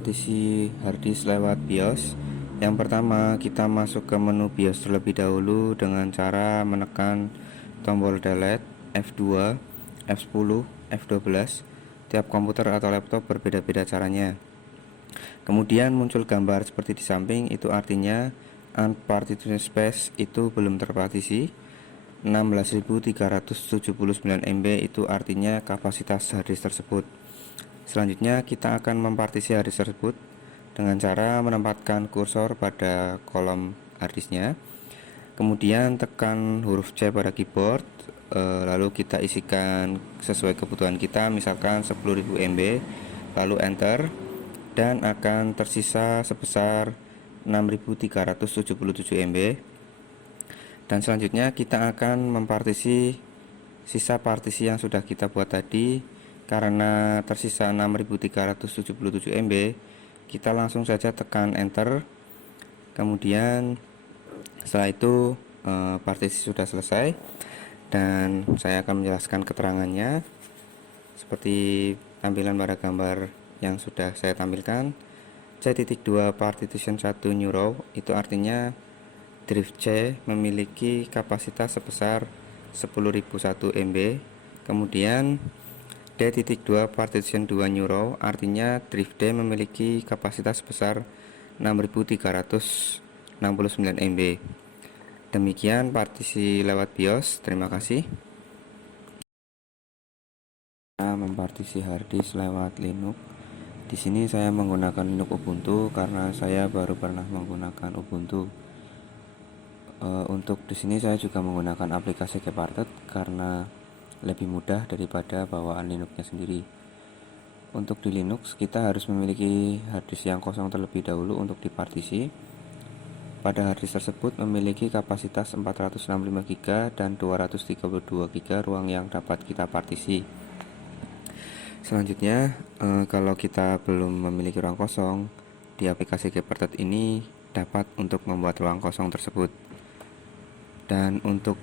mempartisi harddisk lewat BIOS. Yang pertama, kita masuk ke menu BIOS terlebih dahulu dengan cara menekan tombol delete, F2, F10, F12. Tiap komputer atau laptop berbeda-beda caranya. Kemudian muncul gambar seperti di samping, itu artinya unpartitioned space itu belum terpartisi. 16.379 MB itu artinya kapasitas harddisk tersebut. Selanjutnya kita akan mempartisi harddisk tersebut dengan cara menempatkan kursor pada kolom harddisknya. Kemudian tekan huruf C pada keyboard, lalu kita isikan sesuai kebutuhan kita, misalkan 10.000 MB, lalu enter, dan akan tersisa sebesar 6.377 MB. Dan selanjutnya kita akan mempartisi sisa partisi yang sudah kita buat tadi. Karena tersisa 6.377 MB, kita langsung saja tekan enter. Kemudian setelah itu partisi sudah selesai, dan saya akan menjelaskan keterangannya seperti tampilan pada gambar yang sudah saya tampilkan. C.2 partition 1 new row itu artinya drive C memiliki kapasitas sebesar 10.001 MB. Kemudian D.2 partition 2 new row artinya drive D memiliki kapasitas sebesar 6.369 MB. Demikian partisi lewat BIOS. Terima kasih. Mempartisi harddisk lewat Linux. Di sini saya menggunakan Linux Ubuntu karena saya baru pernah menggunakan Ubuntu. Untuk di sini saya juga menggunakan aplikasi Gparted karena lebih mudah daripada bawaan Linuxnya sendiri. Untuk di Linux kita harus memiliki harddisk yang kosong terlebih dahulu untuk dipartisi. Pada harddisk tersebut memiliki kapasitas 465 GB dan 232 GB ruang yang dapat kita partisi. Selanjutnya, kalau kita belum memiliki ruang kosong, di aplikasi Gparted ini dapat untuk membuat ruang kosong tersebut. Dan untuk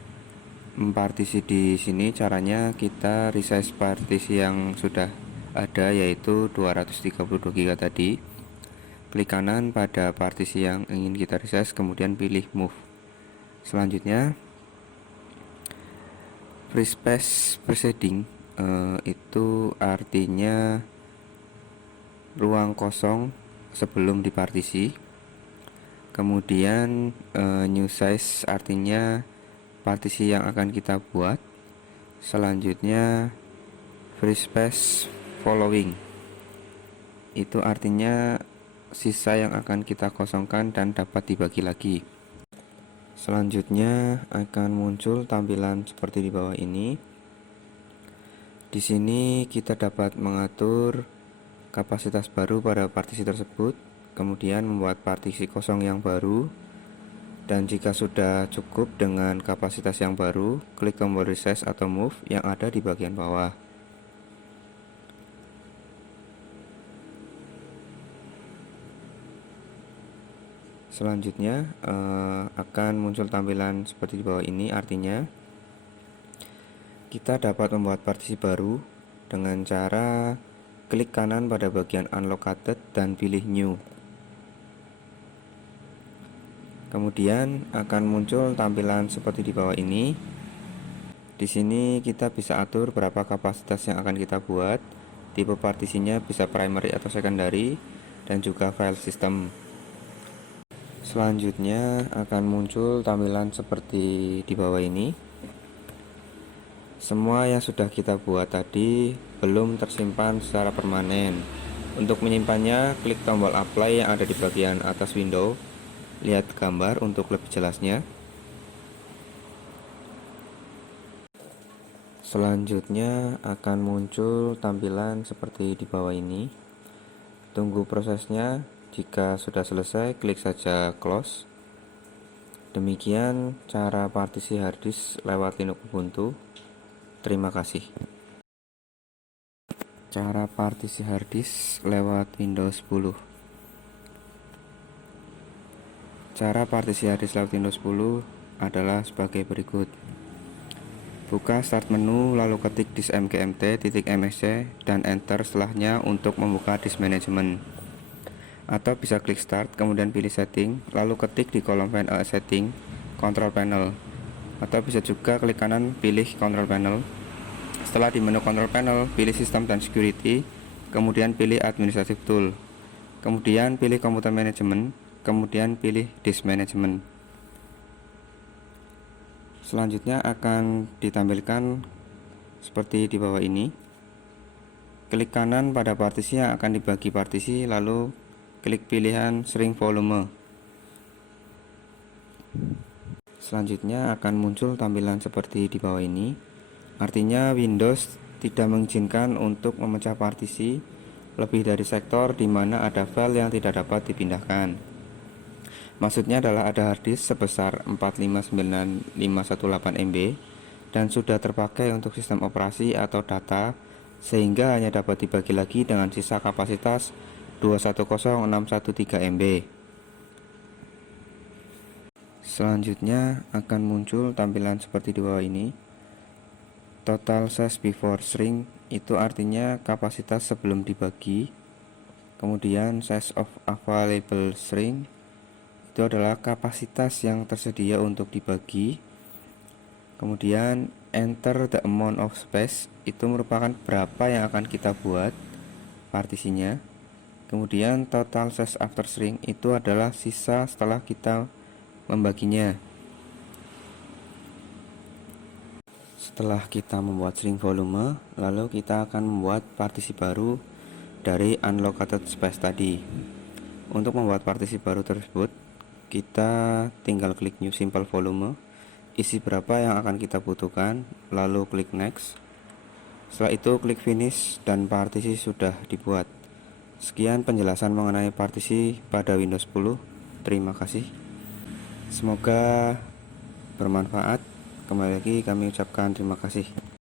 mempartisi di sini caranya kita resize partisi yang sudah ada, yaitu 232 GB tadi. Klik kanan pada partisi yang ingin kita resize, kemudian pilih move. Selanjutnya free space preceding itu artinya ruang kosong sebelum dipartisi. Kemudian new size artinya partisi yang akan kita buat. Selanjutnya free space following itu artinya sisa yang akan kita kosongkan dan dapat dibagi lagi. Selanjutnya akan muncul tampilan seperti di bawah ini. Di sini kita dapat mengatur kapasitas baru pada partisi tersebut, kemudian membuat partisi kosong yang baru, dan jika sudah cukup dengan kapasitas yang baru, klik tombol resize atau move yang ada di bagian bawah. Selanjutnya akan muncul tampilan seperti di bawah ini, artinya kita dapat membuat partisi baru dengan cara klik kanan pada bagian unlocated dan pilih new. Kemudian akan muncul tampilan seperti di bawah ini. Di sini kita bisa atur berapa kapasitas yang akan kita buat, tipe partisinya bisa primary atau secondary, dan juga file system. Selanjutnya akan muncul tampilan seperti di bawah ini. Semua yang sudah kita buat tadi belum tersimpan secara permanen. Untuk menyimpannya, klik tombol apply yang ada di bagian atas window. Lihat gambar untuk lebih jelasnya. Selanjutnya akan muncul tampilan seperti di bawah ini. Tunggu prosesnya. Jika sudah selesai, klik saja close. Demikian cara partisi harddisk lewat Linux Ubuntu. Terima kasih. Cara partisi harddisk lewat Windows 10. Cara partisi harddisk lewat Windows 10 adalah sebagai berikut. Buka start menu, lalu ketik disk mgmt.msc dan enter setelahnya untuk membuka disk management. atau bisa klik start, kemudian pilih setting, lalu ketik di kolom setting control panel, atau bisa juga klik kanan pilih control panel. Setelah di menu control panel, pilih sistem dan security, kemudian pilih administrative tool, kemudian pilih komputer management, kemudian pilih disk management. Selanjutnya akan ditampilkan seperti di bawah ini. Klik kanan pada partisi yang akan dibagi partisi, lalu klik pilihan shrink volume. Selanjutnya akan muncul tampilan seperti di bawah ini. Artinya Windows tidak mengizinkan untuk memecah partisi lebih dari sektor di mana ada file yang tidak dapat dipindahkan. Maksudnya adalah ada harddisk sebesar 459.518 MB dan sudah terpakai untuk sistem operasi atau data, sehingga hanya dapat dibagi lagi dengan sisa kapasitas 210613 MB. Selanjutnya akan muncul tampilan seperti di bawah ini. Total size before shrink itu artinya kapasitas sebelum dibagi. Kemudian size of available shrink itu adalah kapasitas yang tersedia untuk dibagi. Kemudian enter the amount of space itu merupakan berapa yang akan kita buat partisinya. Kemudian total size after shrink itu adalah sisa setelah kita membaginya. Setelah kita membuat shrink volume, lalu kita akan membuat partisi baru dari unallocated space tadi. Untuk membuat partisi baru tersebut, kita tinggal klik new simple volume, isi berapa yang akan kita butuhkan, lalu klik next. Setelah itu klik finish dan partisi sudah dibuat. Sekian penjelasan mengenai partisi pada Windows 10. Terima kasih. Semoga bermanfaat. Kembali lagi kami ucapkan terima kasih.